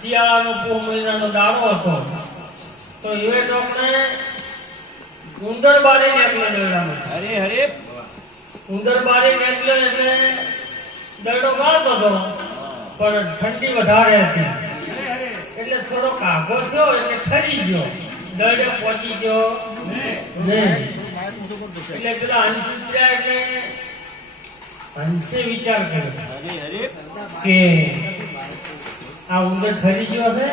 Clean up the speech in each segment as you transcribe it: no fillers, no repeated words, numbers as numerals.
શિયાળાનો પૂર મહિનાનો દાડો હતો. તો એ ડોક્ટરે ઉંદર બારી નીકળ્યો દરડામાં. હરે હરે ઉંદર બારી નીકળ્યો એટલે દરડો ગાળતો હતો, પણ ઠંડી વધારે હતી એટલે થોડો કાઘો થયો એટલે ઠરી ગયો, દરડે પહોંચી ગયો નહીં. એટલે પેલા હંસ ઉતર્યા એટલે હંસે વિચાર કર્યો હરે હરે કે આ ઉંદર ઠરી ગયો છે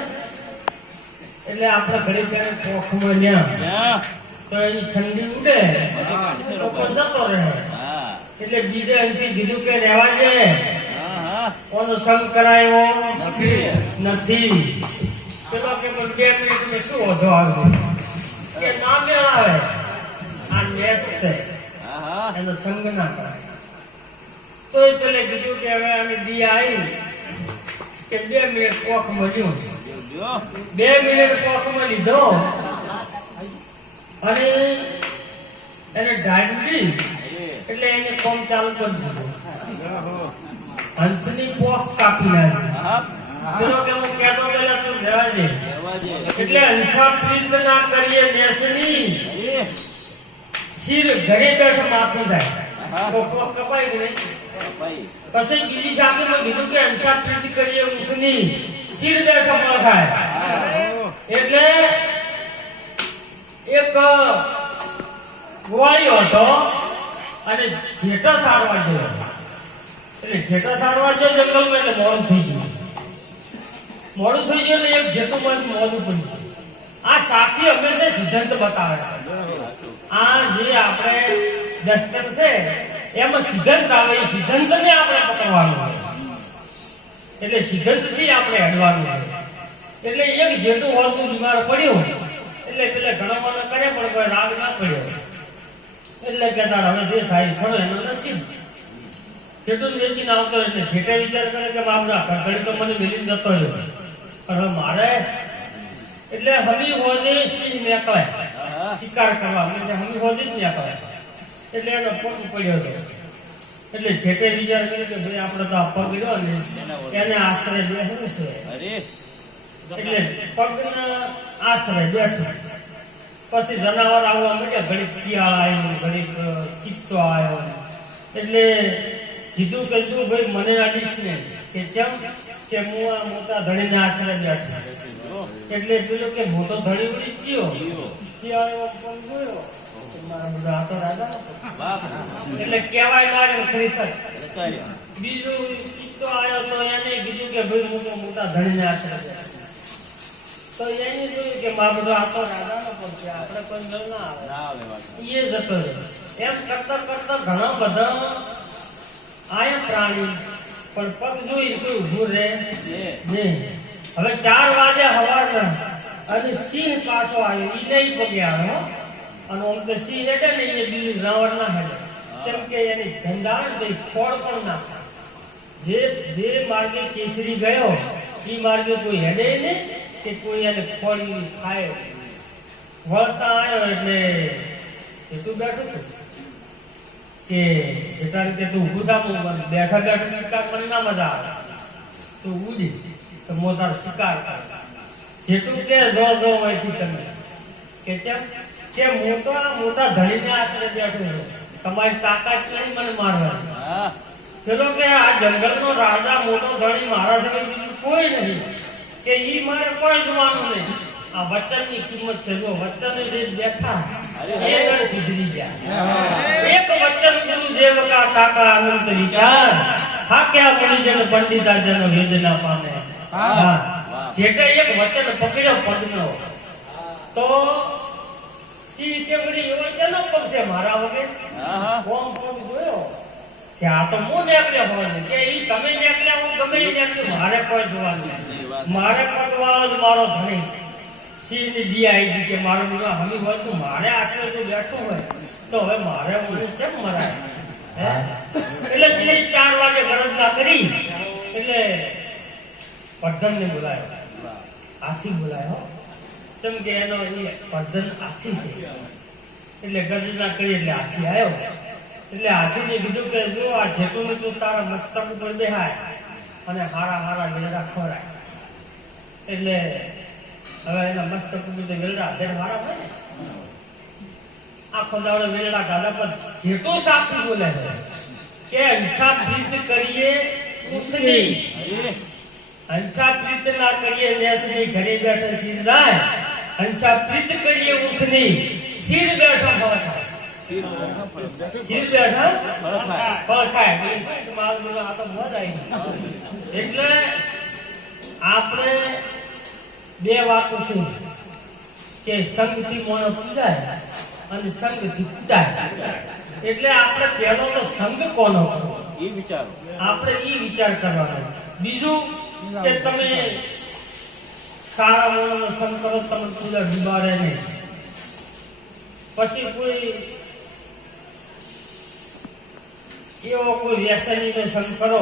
એટલે આપણે ઘડી ઘરે પોખમાં લ્યા હા તો એની ઠંડી ઉડે તો પણ જતો રહે. હા એટલે બીજે હંસે કીધું કે રહેવા દે, હા કોનો સંગ કરાયો નથી નથી. પેલો કે પણ 2 મિનિટમાં શું વધો આવે કે ના મેળ આવે, આ નેસ છે હા હા એનો સંગ ના કરાય. તો એ પેલે કીધું કે હવે અમે દી આવી કે 2 મિનિટ કોખ મળ્યું, જો 2 મિનિટ કોખમાં લીધો અને એને ઢાંકી એટલે એને કોમ ચાલુ કરી દીધું. હંસની પોખ કાપી નાખી. હા પેલો કે હું કહેતો પેલા તું રહેવા દે. રહેવા દે એટલે હંસા પ્રીત ના કરીએ નેસની હરે શિર ઘરે બેઠો માથું થાય, કોક કપાય કે નહીં. ભાઈ પછી બીજી શાસ્ત્રમાં કીધું કે હંસા પ્રીત કરીએ ઊંચની શિર બેઠો ન થાય. એટલે એક ગોવાળિયો હતો અને જેઠા સારવા ગયો. એટલે જેઠા સારવા ગયો જંગલમાં એટલે મોડું થઈ ગયું. મોડું થઈ ગયું એટલે એક જેઠું માંથી મોડું પડી ગયું. આ સાખી હંમેશા સિદ્ધાંત બતાવે. આ જે આપણે દસ્તર છે એમાં સિદ્ધાંત આવે, એ સિદ્ધાંતને આપણે પકડવાનું આવે. એટલે સિદ્ધાંતથી આપણે હડવાનું આવે. એટલે એક જેઠું હોતું બીમાર પડ્યું એટલે પેલા ગણવાનો કરે પણ કોઈ રાગ ના પડ્યો. એટલે કહેતા હવે જે થાય ખરો એનો નસીબ. જેઠું વેચીને આવતો એટલે જેઠે વિચાર કરે કે બાપડા ઘડી તો મને મેલીને જતો રહ્યો, પણ હવે મારે એટલે હમી હોજે સિંહ નીકળે શિકાર કરવા, એટલે હમી હોજે જ નીકળે. એટલે એનો પગ પડ્યો હતો. એટલે જેઠે વિચાર કરે કે ભાઈ આપણે તો આ પગ રહ્યો ને એને આશરે બેસવું છે. હરે એટલે પગના આશરે બેઠો. પછી જનાવર આવવા માંડ્યા, ઘડીક શિયાળ આવ્યું, ઘડીક ચિત્તો આવ્યો. એટલે કીધું કે તું ભાઈ મને આડીશ ને કે ચમ કે હું આ મોટા ધણીના આશરે બેઠો. એટલે પેલો કે મોટો ધણી ઉડી ચિયો શિયાળ એવો પણ જોયો કે મારા બધા હાથો રાજા. બાપ એટલે કહેવાય લાગે ખરેખર. રતાર્યા બીજું ચિત્તો આવ્યો તો એને કીધું કે ભાઈ હું તો મોટા ધણીના આશરે બેઠો. તો એને જોયું કે મા બધો આખો રાજાનો પગ છે, આપણે કોઈ મેળ ના આવે. ના આવે વાત એ જતો રહ્યો. એમ કરતા કરતા ઘણા બધા આયા પ્રાણી પણ પગ જોઈ કોઈ ઊભું રહે નહીં. હવે 4 વાગે સવારના અને સિંહ પાછો આવ્યો. ઈ નહીં પગે આવ્યો અને આમ તો સિંહ હેડે ને એ બીજું જાવર ના હેડે. કેમ કે એની ધંધાણ તો ફોડ પણ ના થાય. જે માર્ગે કેસરી ગયો એ માર્ગે કોઈ હેડે નહીં કે કોઈ એને ખોડી ખાય. વળતા આવ્યો એટલે એટલું બેઠું હતું કે જેટલા રીતે તું ઊભું થા, બેઠા બેઠા શિકાર કરી ના મજા આવે. તું ઉડી તો મોટા શિકાર કર. જેટલું કે જો અહીંથી તમે કે ચેમ કે મોટા ધણીને આશરે બેઠો છે, તમારી તાકાત કરી મને મારવાની. હા પેલો કે આ જંગલનો રાજા મોટો ધણી મારા સિવાય બીજું કોઈ નહીં, કે ઈ મારે કોઈ જોવાનું નહીં. આ વચનની કિંમત છે. જો વચન જે બેઠા એ દર સુધરી ગયા. એક વચન ગુરુ દેવકા કાકા અનંત વિચાર થાક્યા પડી જન પંડિતા જન વેદના પામે. હા જેટે એક વચન પકડ્યો પગનો તો સિંહ કે વળી એવો કેનો પગ છે મારા વગર. હા હા કોમ પગ જોયો કે આ તો હું નીકળ્યો હોય કે ઈ તમે નીકળ્યા હું ગમે એ નીકળ્યું, મારે કોઈ જોવાનું નહીં. મારે પગવાળો જ મારો ધણી. સિંહ ની દી આવી ગઈ કે મારું દીવા હમી હોય તું મારે આશરે જો બેઠો હોય તો હવે મારે હું કેમ મરાય. એટલે સિંહ 4 વાગે ગરજના કરી એટલે પદ્ધન ને બોલાયો, હાથી બોલાયો. કેમ કે એનો એ પદ્ધન હાથી છે. એટલે ગર્જના કરી એટલે હાથી આવ્યો. એટલે હાથીને કીધું કે જો આ જેટલું તું તારા મસ્તક ઉપર બેહાય અને હારા હારા ગળા ખોરાય. એટલે હવે એના મસ્ત કુટુંબ વેલડા હાથે મારા હોય ને આખો દાડો વેલડા ગાડા પર જેટલું સાચું બોલે છે કે હંસા પ્રીત કરીએ ઉસની હંસા પ્રીત ના કરીએ નેસની ઘરે બેઠા શીર જાય હંસા પ્રીત કરીએ ઉસની શીર બેઠા ફળ ખાય શીર બેઠા ફળ ખાય મારું બોલો આ તો મોજ આવી એટલે આપણે બે વાતો છે કે સંગથી મોણો પૂજાય અને સંગથી કૂટાય એટલે આપણે પહેલો તો સંગ કોનો કરવો એ વિચારો આપણે એ વિચાર કરવાનો બીજું કે તમે સારા માણસનો સંગ કરો તમે પૂજા ડૂબાડે નહીં પછી કોઈ એવો કોઈ વ્યસનીનો સંગ કરો